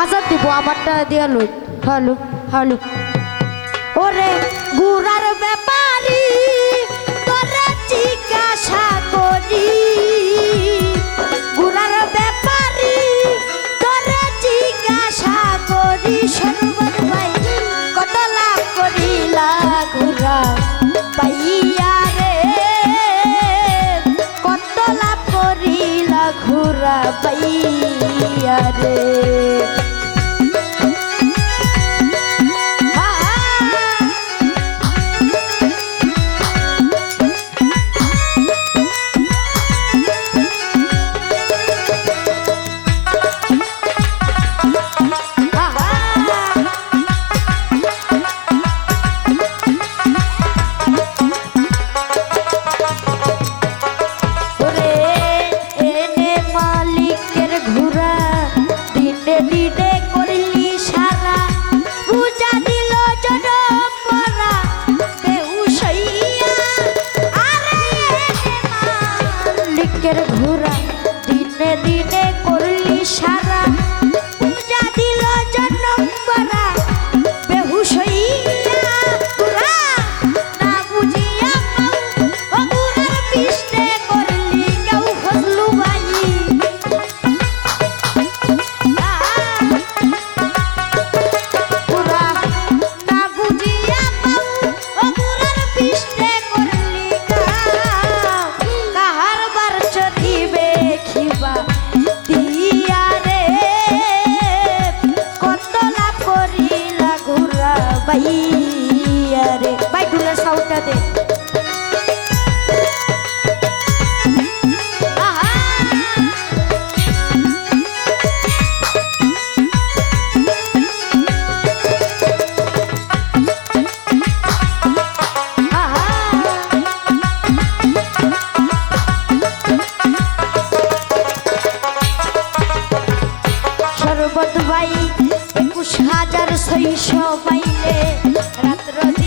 আজাদ দিব আমারটা দিয়া লই। হলো হলো। ওরে গুড়ার ব্যাপারি তোরা জিজ্ঞাসা করি। 你的 পাই পাইলে রাত্র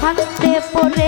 ফান্দে পড়ে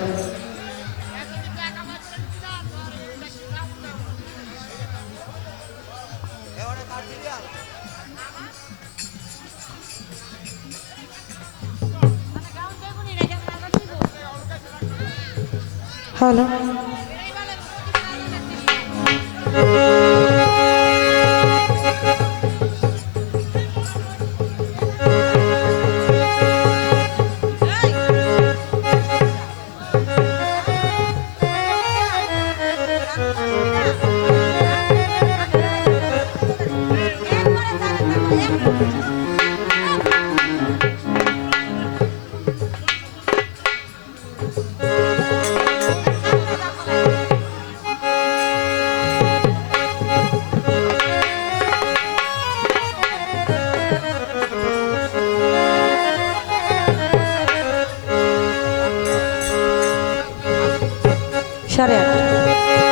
Hello Thank you. Xareco.